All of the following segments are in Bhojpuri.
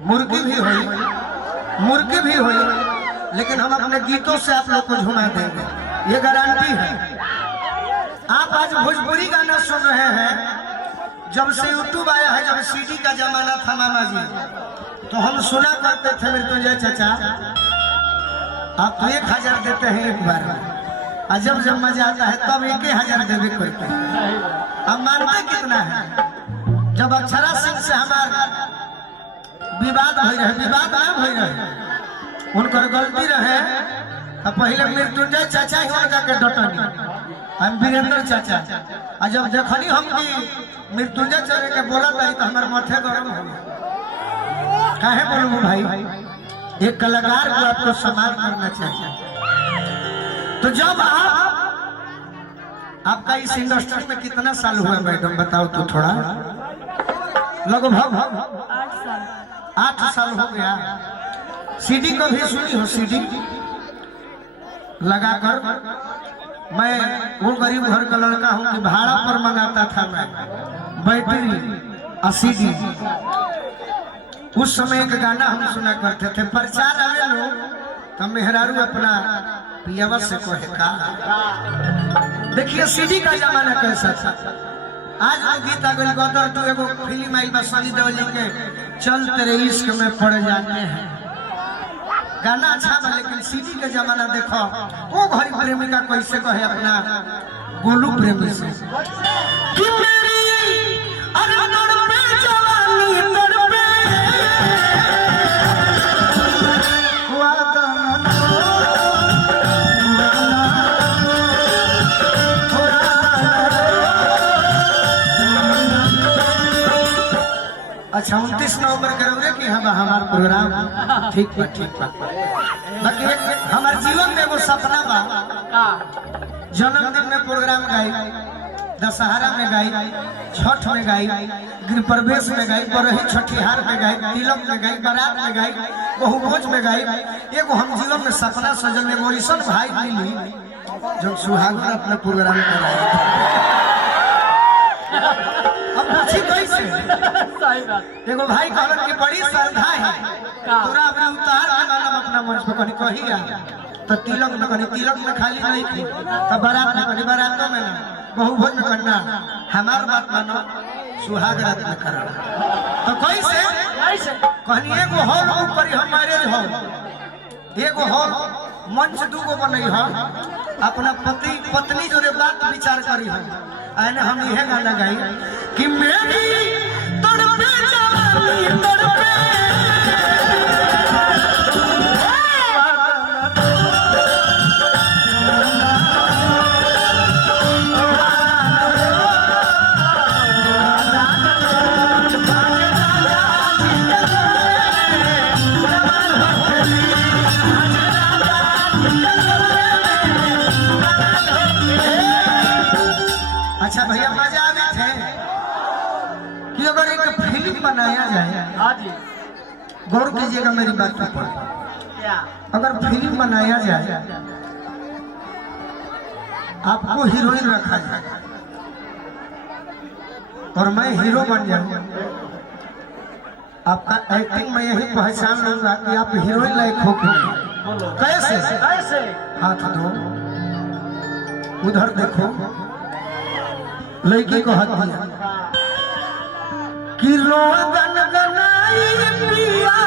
मुर्गी भी हुई, लेकिन हम अपने गीतों से आप लोग को झुमा देंगे, ये गारंटी है। आप आज भोजपुरी गाना सुन रहे हैं, जब से यूट्यूब आया है, जब सीडी का जमाना था मामा जी, तो हम सुना करते थे मृत्युंजय चाचा आप तो 1000 देते हैं एक बार, और जब मजा आता है तब 1000 देवे करते हैं। अब मानते कितना है? जब अक्षरा सिंह से हमारा विवाद हो रहे, उनकर गलती रहे, तो पहले मृत्युंजय चाचा ही उनका के डटनी, हम वीरेंद्र चाचा, और जब देखनी हम कि मृत्युंजय चाचा के बोला था तो हमारे माथे गरम हो गया। काहे बोलूं भाई, एक कलाकार को आपको सम्मान करना चाहिए। तो जब आपका इस इंडस्ट्री में कितना साल हुआ मैडम बताओ तो थोड़ा? लगभग 8 साल हो गया। सीडी को भी सुनी हो? सीडी लगाकर, मैं वो गरीब घर का लड़का हूँ कि भाड़ा पर मंगाता था मैं बैटरी और सीडी। उस समय एक गाना हम सुना करते थे, प्रचार आवे लो तो मेहरारू अपना पियावा से कहे का। देखिए सीडी का जमाना कैसा था। आज वो गीत आ गई गदर तो एगो फिल्म आई बस सनी देओल के चल तेरे इश्क में पड़ जाते हैं। गाना अच्छा था, लेकिन सीडी का जमाना देखो, वो घड़ी प्रेमिका कैसे कहे अपना गोलू प्रेमी से कि मेरी अरनर में जवानी तड़पे अच्छा 29 नवंबर करोगे कि हम हमारा प्रोग्राम ठीक बा बाकी हमारे जीवन में वो सपना बा, जन्मदिन में प्रोग्राम गाई, दशहरा में गाई, छठ में गाई, गृह प्रवेश में गाई, बरही छठिहार में गाई, तिलक में गाई, बारात में गाई, बहुभोज में गाई। एगो हम जीवन में सपना सजल में मोरिसन भाई मिली जो सुहाग अपना प्रोग्राम कराए। अब पूछी कैसे? एगो भाई कहलन की बड़ी श्रद्धा है, पूरा अपने उतार के मानव अपना मंच पर कहीं कहिया तो तिलक में कहीं तिलक में खाली नहीं थी, तो बारात में कहीं बारातों में ना, बहुभोज में करना, हमार बात मानो सुहाग रात में करना। तो कैसे कहनी एगो हॉल ऊपर हम मैरिज हॉल, एगो हॉल मंच दूगो बनई हो, अपना पति पत्नी जो बात विचार करी हो, आने हम यह गाना गाई कि मेरी तड़पे जवानी तड़पे अच्छा भैया मजा आ गए थे कि अगर एक फिल्म बनाया जाए, गौर कीजिएगा मेरी बात पर, अगर फिल्म बनाया जाए आपको हीरोइन रखा जाए और मैं हीरो बन जाऊं, आपका एक्टिंग में यही पहचान लूंगा कि आप हीरोइन लायक हो कि नहीं। कैसे? हाथ दो, उधर देखो, लड़की को हाथ दिया कि रोगन गनाई पिया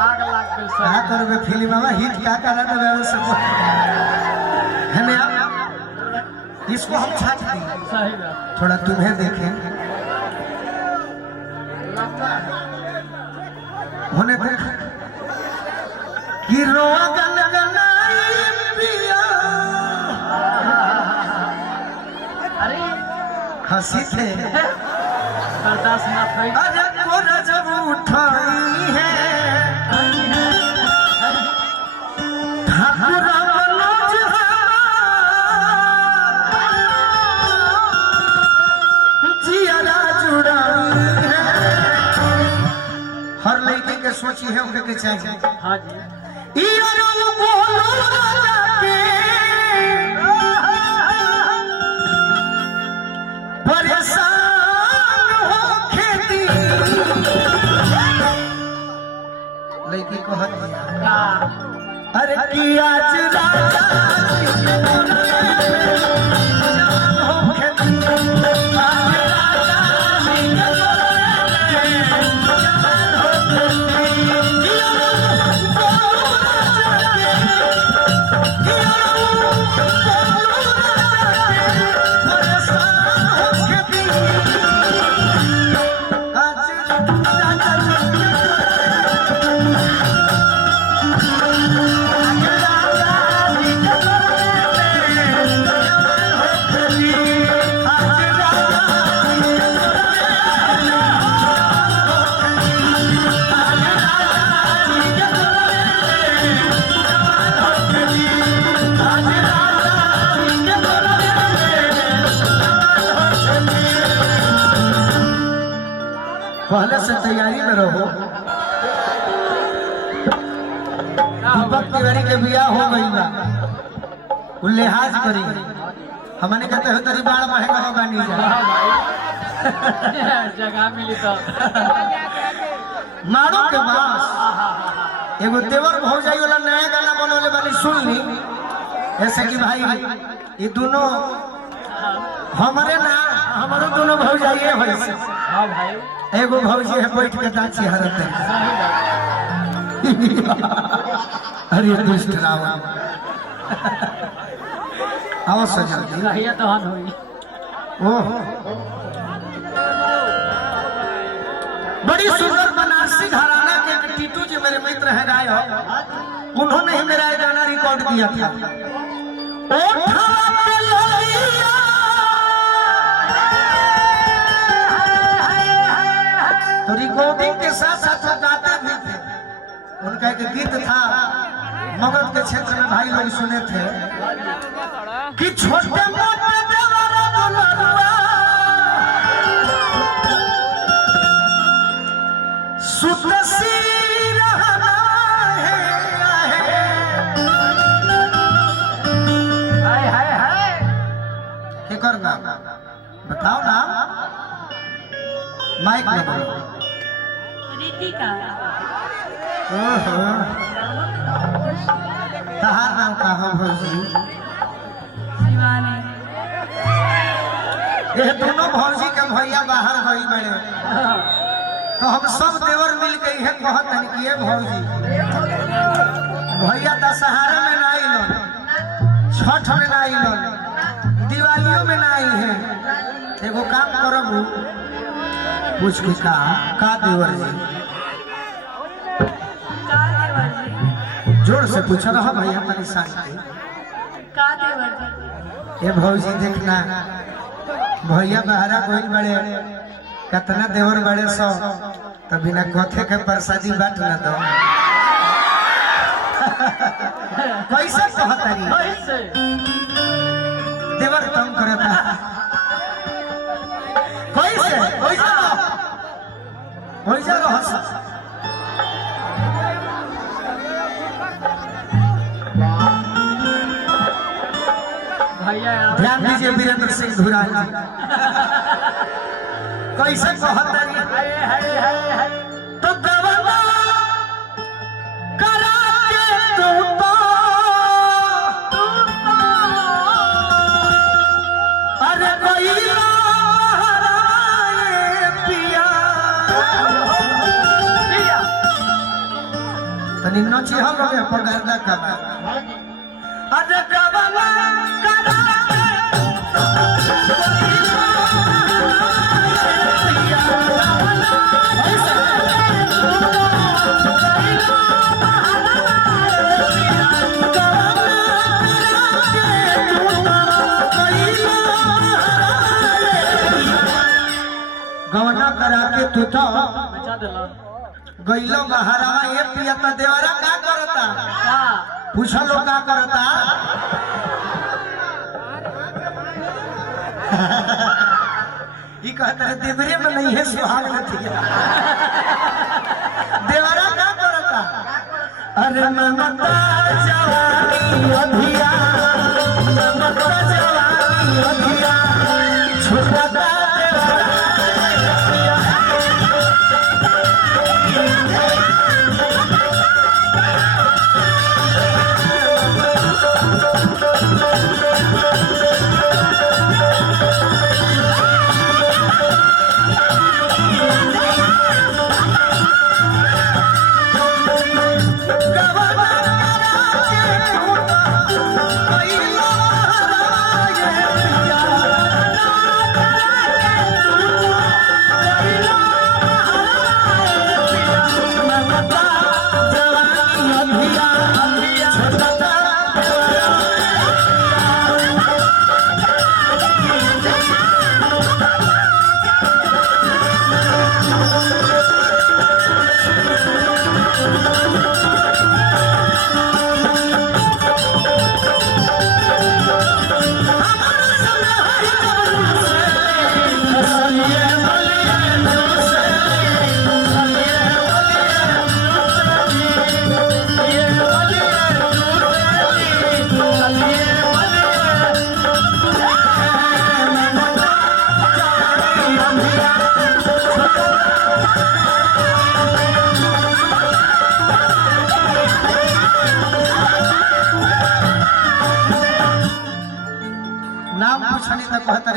आग लग गई। क्या करबे फिल्म में हिट क्या करा देबे सब है ना? इसको हम छाट दी, सही बात, थोड़ा तुम्हें देखें होने देख कि रोगन गनाई पिया। हंसी थे बर्दाश्त ना थई, अरे कोना जब उठाई है ठाकुर मनोज जियारा जुड़ाई है। हर लड़की के सोची है उनके के चाहिए। हाँ जी, इयो बोलो जाके परेशान हो खेती लड़की कहत दिया अरे कि आज राजा पहले से तैयारी में रहो। दीपक तिवारी के बियाह हो गई बा, वो लिहाज करी हमने कहते हो तरी बाल महंगा होगा नहीं जगह मिली तो मारो के पास एगो देवर भौजाई वाला नया गाना बनवले वाली सुन ली। ऐसे कि भाई ये दोनों हमारे ना हमारे दोनों भौजाइए भाई से। हाँ भाई एगो भौजी है बैठ के दाची हरत है। अरे दुष्ट रावण आओ सजल्दी कहिया तो हन हुई। ओहो बड़ी सुंदर बनारसी घराना के टीटू जी मेरे मित्र है गाय हो, उन्होंने ही मेरा गाना रिकॉर्ड किया था। तो रिकॉर्डिंग के साथ साथ वो गाते भी थे। उनका एक गीत था मगध के क्षेत्र में भाई लोग सुने थे कि छोटे मोटे देवरा दुलरुआ सुतसी रहना है हाय हाय हाय क्या करना बताओ ना माइक में बोलो। रितिका तहार नाम का हो भौजी? शिवानी ये दोनों भौजी के भैया बाहर गई बड़े, तो हम सब देवर मिल के यह कहत हन कि ये भौजी भैया दशहरा में ना आइलन, छठ में ना आइलन, दिवालियों में ना आई है। एगो काम करब पूछ के का देवर जी का देवर जी जोर से पूछ रहा भैया परेशान का देवर जी ये भौजी देखना भैया बहरा कोई बड़े कितना देवर बड़े सो तो बिना कथे के प्रसादी बाट न दो। कैसे कहतरी कैसे देवर तंग करता कैसे कैसे रहस भैया ध्यान दीजिए वीरेंद्र सिंह धुरान जी कैसे कहतरी तो दवा करा के तू अरे गईला हराए पिया तनी नची हम लोग पगारदा कमा अरे गवा करा गवना करा के तू तो बचा देला गईलो महारावा ये पिया तो देवरा का करता का पूछो लो का करता ये कहता है देवरे में नहीं है सुहाग नहीं देवरा का करता अरे ममता जवानी अधिया ममता जवानी अधिया छुपता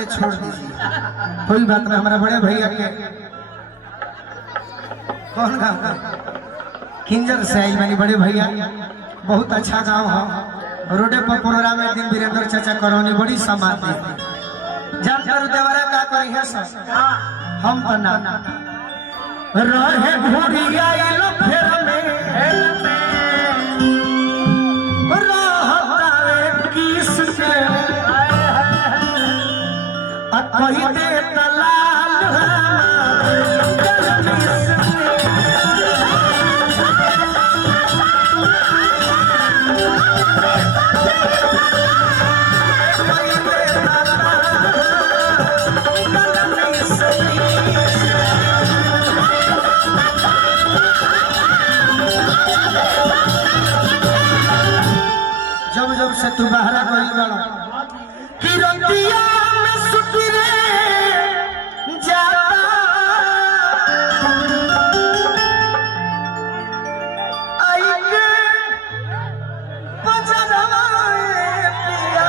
है छोड़ दीजिए, कोई बात नहीं। हमारा बड़े भैया के कौन गाँव का किंजर से आई मैंने बड़े भैया, बहुत अच्छा गाँव है। रोडे पर प्रोग्राम एक दिन वीरेंद्र चाचा करौनी बड़ी समाज जानते देवरा का करी है सब हम तो ना रहे घूरी आइल फेर में रहतावे किस के आ कही दे तलाल जब जब से तू बाहर गई बड़ा कि रतिया में सुतरे जाता आई के बजरवाए पिया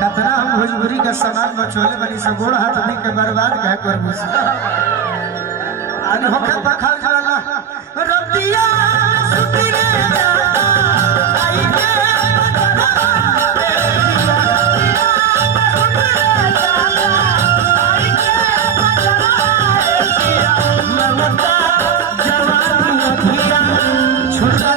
कतना हम भोजपुरी का समाज बचोले बनी सब गोड़ हाथ नहीं के बर्बाद कह कर मुझे होके पखा जाला रतिया सुतरे आई के जवानी अभिया छोटा